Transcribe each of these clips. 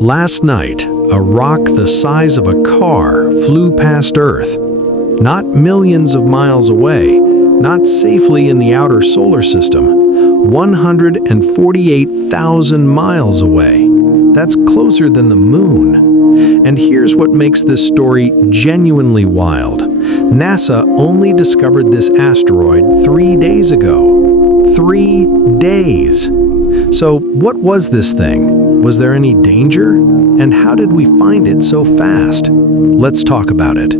Last night, a rock the size of a car flew past Earth. Not millions of miles away, not safely in the outer solar system, 148,000 miles away. That's closer than the moon. And here's what makes this story genuinely wild. NASA only discovered this asteroid 3 days ago. 3 days. So what was this thing? Was there any danger? And how did we find it so fast? Let's talk about it.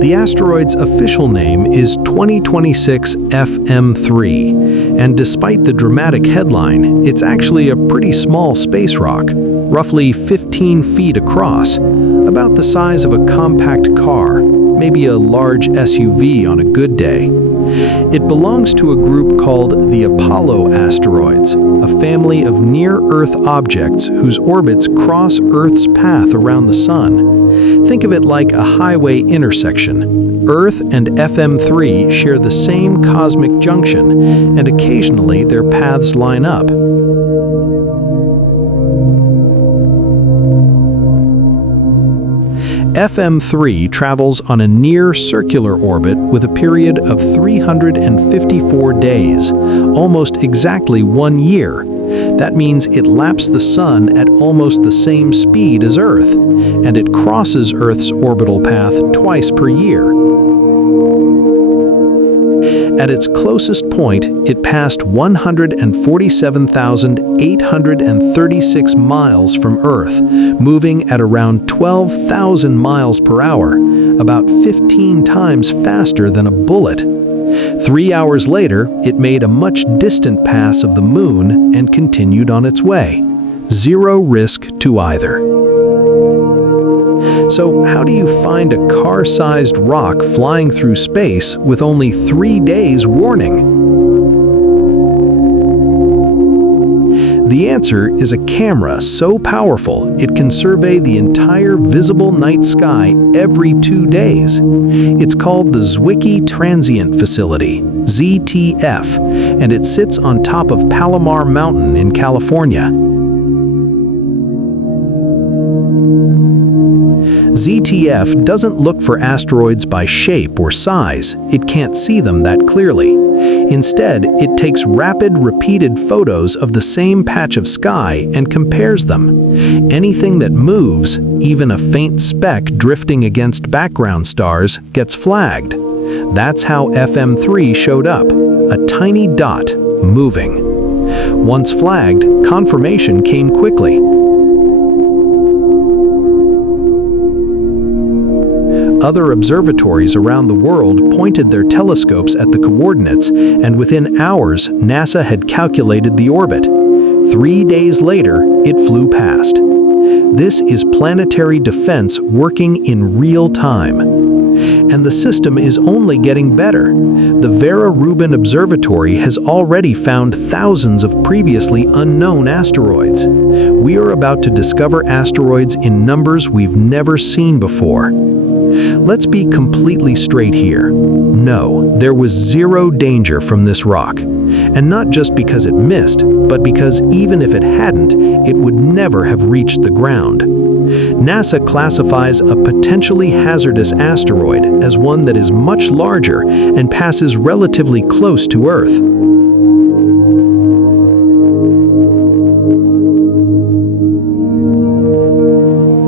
The asteroid's official name is 2026 FM3, and despite the dramatic headline, it's actually a pretty small space rock, roughly 15 feet across, about the size of a compact car, maybe a large SUV on a good day. It belongs to a group called the Apollo asteroids, a family of near-Earth objects whose orbits cross Earth's path around the Sun. Think of it like a highway intersection. Earth and FM3 share the same cosmic junction, and occasionally their paths line up. FM3 travels on a near-circular orbit with a period of 354 days, almost exactly 1 year. That means it laps the Sun at almost the same speed as Earth, and it crosses Earth's orbital path twice per year. At its closest point, it passed 147,836 miles from Earth, moving at around 12,000 miles per hour, about 15 times faster than a bullet. 3 hours later, it made a much distant pass of the Moon and continued on its way. Zero risk to either. So how do you find a car-sized rock flying through space with only 3 days warning? The answer is a camera so powerful it can survey the entire visible night sky every 2 days. It's called the Zwicky Transient Facility, ZTF, and it sits on top of Palomar Mountain in California. ZTF doesn't look for asteroids by shape or size. It can't see them that clearly. Instead, it takes rapid, repeated photos of the same patch of sky and compares them. Anything that moves, even a faint speck drifting against background stars, gets flagged. That's how FM3 showed up, a tiny dot, moving. Once flagged, confirmation came quickly. Other observatories around the world pointed their telescopes at the coordinates, and within hours, NASA had calculated the orbit. 3 days later, it flew past. This is planetary defense working in real time. And the system is only getting better. The Vera Rubin Observatory has already found thousands of previously unknown asteroids. We are about to discover asteroids in numbers we've never seen before. Let's be completely straight here. No, there was zero danger from this rock. And not just because it missed, but because even if it hadn't, it would never have reached the ground. NASA classifies a potentially hazardous asteroid as one that is much larger and passes relatively close to Earth.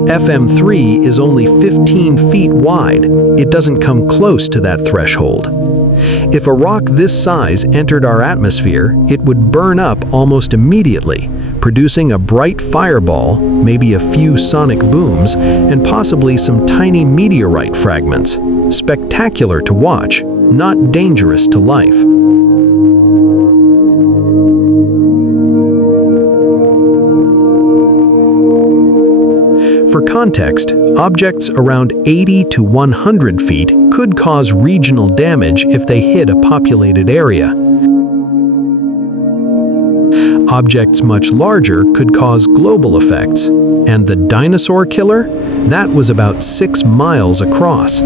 FM3 is only 15 feet wide. It doesn't come close to that threshold. If a rock this size entered our atmosphere, it would burn up almost immediately, producing a bright fireball, maybe a few sonic booms, and possibly some tiny meteorite fragments. Spectacular to watch, not dangerous to life. For context, objects around 80 to 100 feet could cause regional damage if they hit a populated area. Objects much larger could cause global effects, and the dinosaur killer? That was about 6 miles across.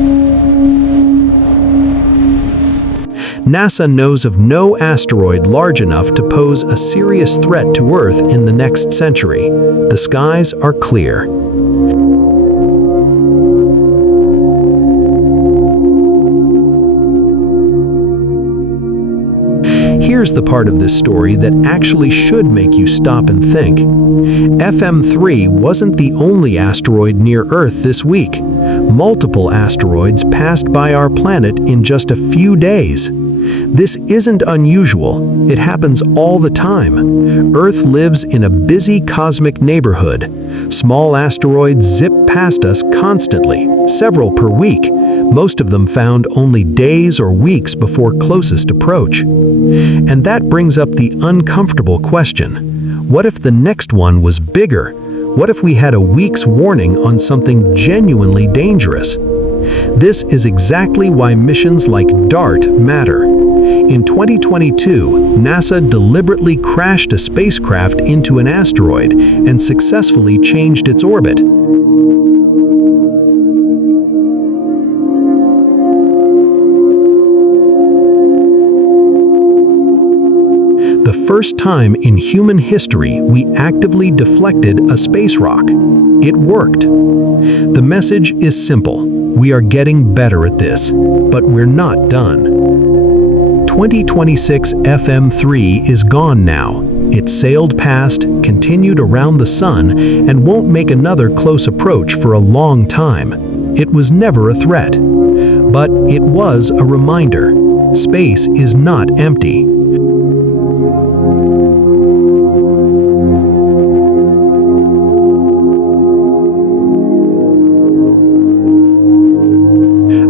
NASA knows of no asteroid large enough to pose a serious threat to Earth in the next century. The skies are clear. Here's the part of this story that actually should make you stop and think. FM3 wasn't the only asteroid near Earth this week. Multiple asteroids passed by our planet in just a few days. This isn't unusual. It happens all the time. Earth lives in a busy cosmic neighborhood. Small asteroids zip past us constantly, several per week, most of them found only days or weeks before closest approach. And that brings up the uncomfortable question: what if the next one was bigger? What if we had a week's warning on something genuinely dangerous? This is exactly why missions like DART matter. In 2022, NASA deliberately crashed a spacecraft into an asteroid and successfully changed its orbit. The first time in human history we actively deflected a space rock. It worked. The message is simple. We are getting better at this, but we're not done. 2026 FM3 is gone now. It sailed past, continued around the sun, and won't make another close approach for a long time. It was never a threat. But it was a reminder. Space is not empty.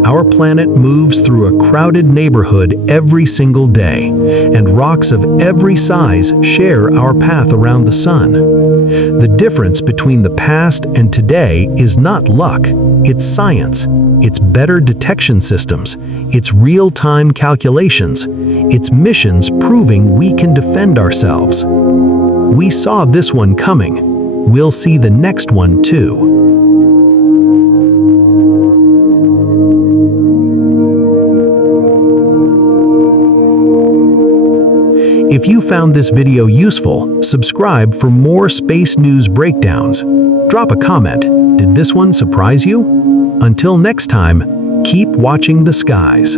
Our planet moves through a crowded neighborhood every single day, and rocks of every size share our path around the sun. The difference between the past and today is not luck, it's science. It's better detection systems, it's real-time calculations, it's missions proving we can defend ourselves. We saw this one coming. We'll see the next one too. If you found this video useful, subscribe for more space news breakdowns. Drop a comment. Did this one surprise you? Until next time, keep watching the skies.